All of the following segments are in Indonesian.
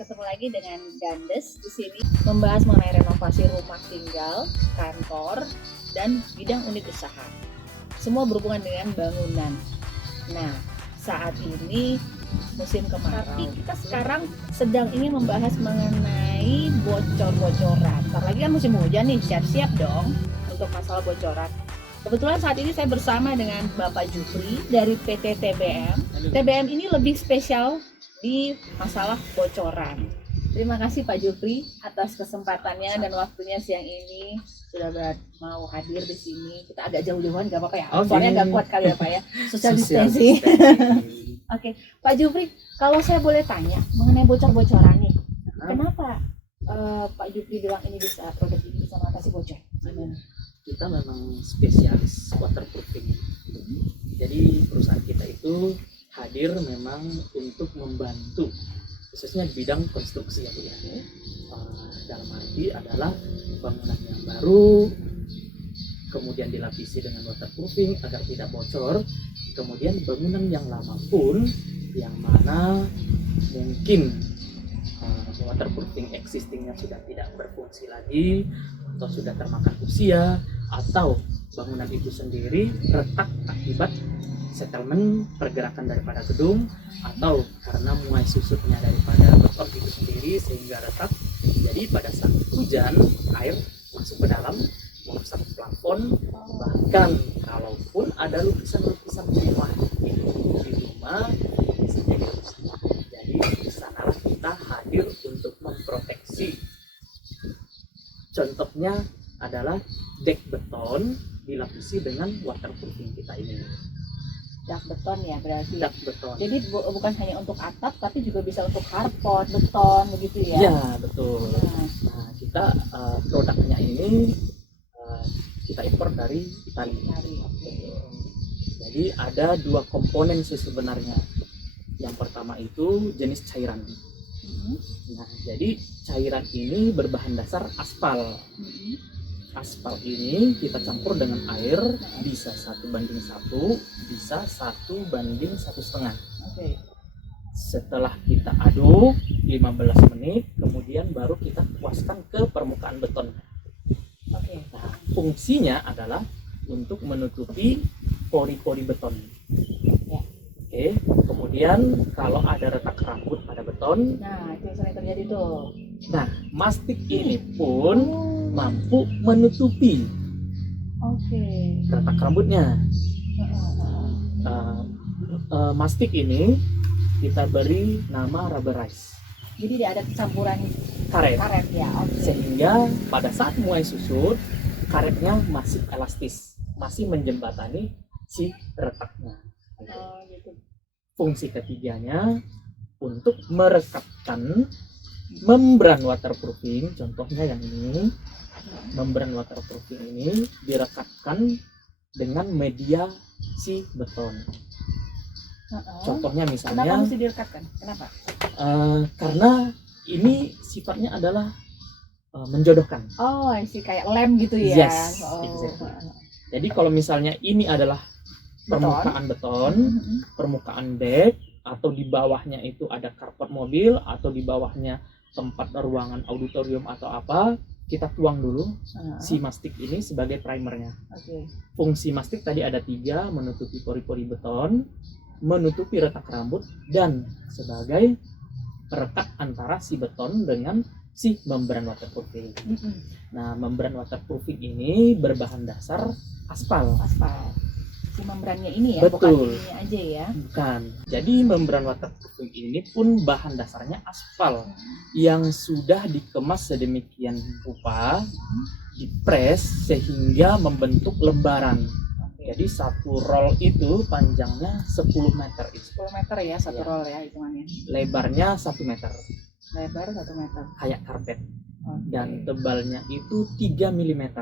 ketemu lagi dengan Dandes di sini membahas mengenai renovasi rumah tinggal, kantor, dan bidang unit usaha. Semua berhubungan dengan bangunan. Nah, saat ini musim kemarau. Tapi kita sekarang sedang ingin membahas mengenai bocor-bocoran. Ntar lagi kan musim hujan nih, siap-siap dong untuk masalah bocoran. Kebetulan saat ini saya bersama dengan Bapak Jufri dari PT TBM. TBM ini lebih spesial di masalah bocoran. Terima kasih Pak Jufri atas kesempatannya dan waktunya siang ini sudah mau hadir di sini. Kita agak jauh-jauhan, nggak apa-apa ya? Soalnya nggak kuat kali ya Pak ya, social distancing. Oke, Pak Jufri, kalau saya boleh tanya mengenai bocor-bocoran nih, kenapa Pak Jufri bilang ini bisa produk ini bisa mengatasi bocor? Kita memang spesialis waterproofing. Jadi perusahaan kita itu hadir memang untuk membantu khususnya di bidang konstruksi ya Bu ya. Dalam arti adalah bangunan yang baru kemudian dilapisi dengan waterproofing agar tidak bocor, kemudian bangunan yang lama pun yang mana mungkin waterproofing existingnya sudah tidak berfungsi lagi atau sudah termakan usia atau bangunan itu sendiri retak akibat settlement pergerakan daripada gedung atau karena muai susutnya daripada beton itu sendiri sehingga retak. Jadi pada saat hujan air masuk ke dalam merusak plafon, bahkan kalaupun ada lukisan-lukisan rumah itu di rumah bisa jadi rusak. Jadi di sanalah kita hadir untuk memproteksi. Contohnya adalah dek beton dilapisi dengan waterproofing kita ini. Dak beton ya berarti. Dak beton. Jadi bukan hanya untuk atap tapi juga bisa untuk hardboard, beton begitu ya? Ya betul. Nah kita produknya ini kita impor dari Italia. Jadi ada dua komponen sih sebenarnya. Yang pertama itu jenis cairan. Nah jadi cairan ini berbahan dasar aspal. Aspal ini kita campur dengan air, bisa 1:1, bisa 1:1,5. Setelah kita aduk 15 menit, kemudian baru kita puaskan ke permukaan beton. Nah, fungsinya adalah untuk menutupi pori-pori beton. Kemudian kalau ada retak rambut pada beton, nah itu yang sering terjadi tuh. Nah, mastik ini pun mampu menutupi retak rambutnya. Mastik ini kita beri nama rubberize. Jadi dia ada campuran karet ya. Sehingga pada saat muai susut, karetnya masih elastis, masih menjembatani si retaknya. Gitu. Fungsi ketiganya untuk merekatkan membran waterproofing, contohnya yang ini. Membran waterproofing ini direkatkan dengan media si beton. Contohnya misalnya. Kenapa mesti direkatkan? Kenapa? Karena ini sifatnya adalah menjodohkan. Sih kayak lem gitu ya. Yes, exactly. Jadi kalau misalnya ini adalah permukaan beton, permukaan dek, atau di bawahnya itu ada karpet mobil, atau di bawahnya tempat ruangan auditorium atau apa, kita tuang dulu si mastik ini sebagai primernya. Fungsi mastik tadi ada 3, menutupi pori-pori beton, menutupi retak rambut, dan sebagai perekat antara si beton dengan si membran waterproofing. Nah, membran waterproofing ini berbahan dasar aspal. Si membrannya ini ya, betul. Bukan ini aja ya. Bukan. Jadi membran waterproofing ini pun bahan dasarnya aspal yang sudah dikemas sedemikian rupa, dipres sehingga membentuk lembaran. Jadi satu roll itu panjangnya 10 meter. 10 meter ya satu roll ya hitungannya. Lebarnya 1 meter. Lebar 1 meter. Kayak karpet. Dan tebalnya itu 3 mm.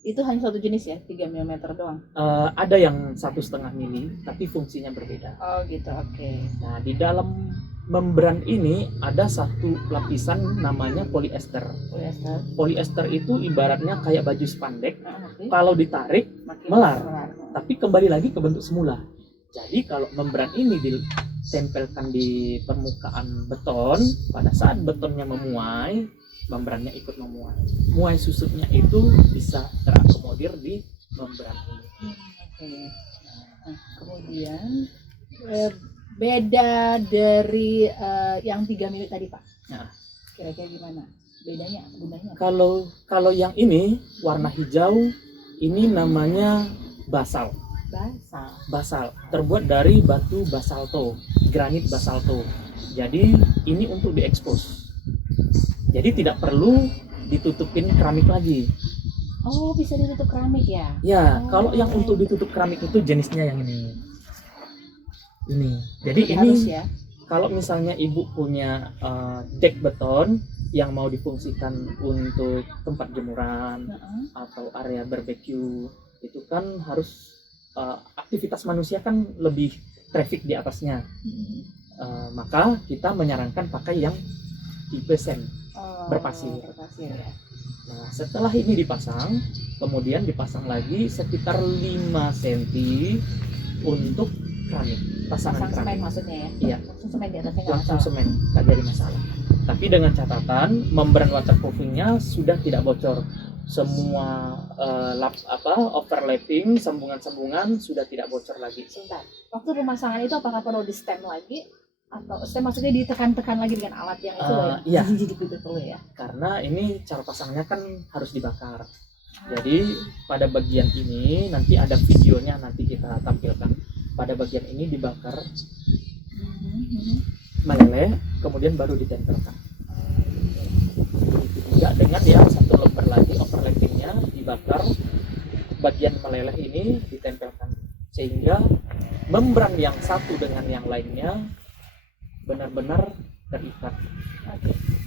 Itu hanya satu jenis ya, 3 mm doang? Ada yang 1,5 mm, tapi fungsinya berbeda. Gitu, Nah, di dalam membran ini ada satu lapisan namanya polyester. Polyester itu ibaratnya kayak baju spandek. Kalau ditarik, melar. Tapi kembali lagi ke bentuk semula. Jadi kalau membran ini tempelkan di permukaan beton. Pada saat betonnya memuai, membrannya ikut memuai. Muai susutnya itu bisa terakomodir di membran ini. Oke. Nah, kemudian beda dari yang 3 mili tadi Pak. Nah, kira-kira gimana? Bedanya, gunanya? Kalau yang ini warna hijau, ini namanya basal. Basal terbuat dari batu basalto, granit basalto. Jadi ini untuk diekspos. Jadi tidak perlu ditutupin keramik lagi. Oh, bisa ditutup keramik ya? Ya, kalau yang untuk ditutup keramik itu jenisnya yang ini. Jadi ini harus ya. Kalau misalnya ibu punya dek beton yang mau difungsikan untuk tempat jemuran atau area barbeque, itu kan harus aktivitas manusia kan lebih traffic di atasnya. Maka kita menyarankan pakai yang tipe sand, berpasir. Ya. Nah, setelah ini dipasang, kemudian dipasang lagi sekitar 5 cm untuk keramik. Pasangan semen keramik. maksudnya ya? Iya. Langsung semen di atasnya nggak Langsung masalah. semen, tak jadi masalah. Tapi dengan catatan membran waterproofingnya sudah tidak bocor. Semua overlapping, sambungan-sambungan sudah tidak bocor lagi. Sebentar. Waktu pemasangan itu apakah perlu di stem lagi? Atau stem maksudnya ditekan-tekan lagi dengan alat yang itu Iya. Jijik itu perlu ya? Karena ini cara pasangnya kan harus dibakar. Jadi pada bagian ini nanti ada videonya, nanti kita tampilkan. Pada bagian ini dibakar, meleleh, kemudian baru ditempelkan. Begitu juga dengan yang satu lembar lagi overlappingnya dibakar, bagian meleleh ini ditempelkan, sehingga membran yang satu dengan yang lainnya benar-benar terikat.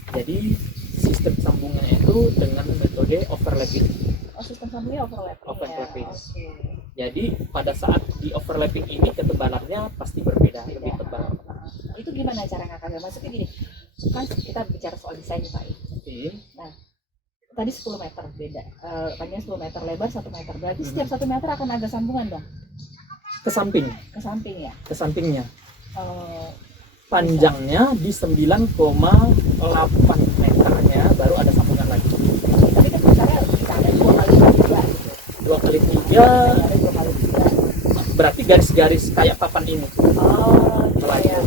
Jadi sistem sambungannya itu dengan metode overlapping. Sistem sambungnya overlapping. Ya? Jadi pada saat di overlapping ini ketebalannya pasti berbeda, lebih tebal. Itu gimana cara ngakaknya? Maksudnya gini, kan kita bicara soal desain Pak. Nah, tadi 10 meter beda, panjang 10 meter, lebar 1 meter. Berarti setiap 1 meter akan ada sambungan dong? Ke samping ya? Ke sampingnya. Panjangnya di 9,8 meternya baru ada sambungan lagi. Tapi kan misalnya kita ada 2 kali 3 gitu. 2 kali 3 berarti garis-garis kayak papan ini. Iya.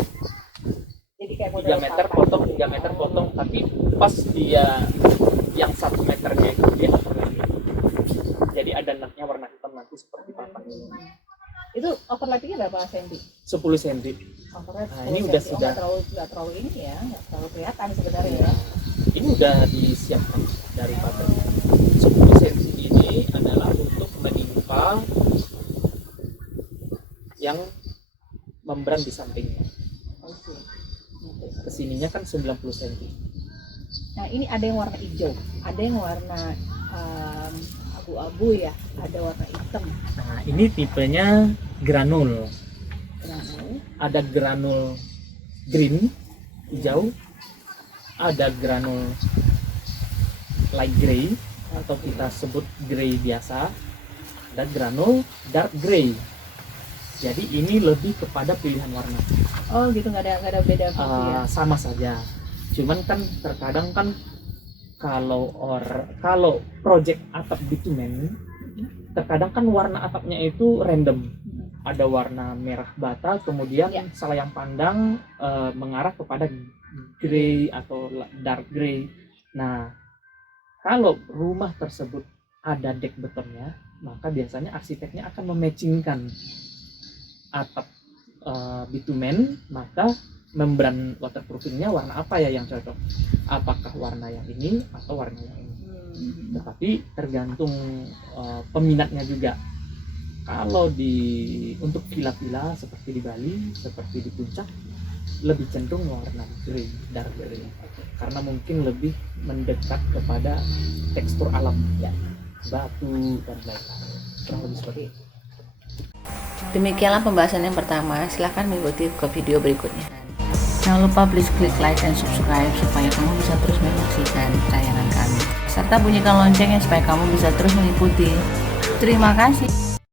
Jadi kayak 3 meter potong, 3 meter potong, tapi pas dia yang 1 meternya itu dia overlapping. Jadi ada natnya warna hitam nanti seperti papan ini. Itu overlappingnya berapa senti? 10 cm. Nah, ini sudah nggak terlalu ini ya, nggak terlalu kelihatan sebenarnya ya. Ini udah disiapkan dari paten. 10 cm ini adalah untuk menimpa yang membran di sampingnya. Kesininya kan 90 cm. Nah, ini ada yang warna hijau, ada yang warna abu-abu ya, ada warna hitam. Nah, ini tipenya granul. Ada granul green, hijau, ada granul light gray atau kita sebut gray biasa, ada granul dark gray. Jadi ini lebih kepada pilihan warna. Oh gitu, nggak ada beda ya? Sama saja. Cuman kan terkadang kan kalau project atap bitumen, terkadang kan warna atapnya itu random. Ada warna merah bata, kemudian salayang pandang mengarah kepada grey atau dark grey. Nah, kalau rumah tersebut ada dek betonnya, maka biasanya arsiteknya akan mematchingkan atap bitumen, maka membran waterproofingnya warna apa ya yang cocok? Apakah warna yang ini atau warna yang ini? Tetapi tergantung peminatnya juga. Kalau untuk villa-villa seperti di Bali, seperti di Puncak, lebih cenderung warna grey, dark grey, karena mungkin lebih mendekat kepada tekstur alam, ya, batu dan lain-lain. Kurang lebih seperti itu. Demikianlah pembahasan yang pertama. Silahkan mengikuti ke video berikutnya. Jangan lupa please klik like dan subscribe supaya kamu bisa terus menyaksikan tayangan kami, serta bunyikan loncengnya supaya kamu bisa terus mengikuti. Terima kasih.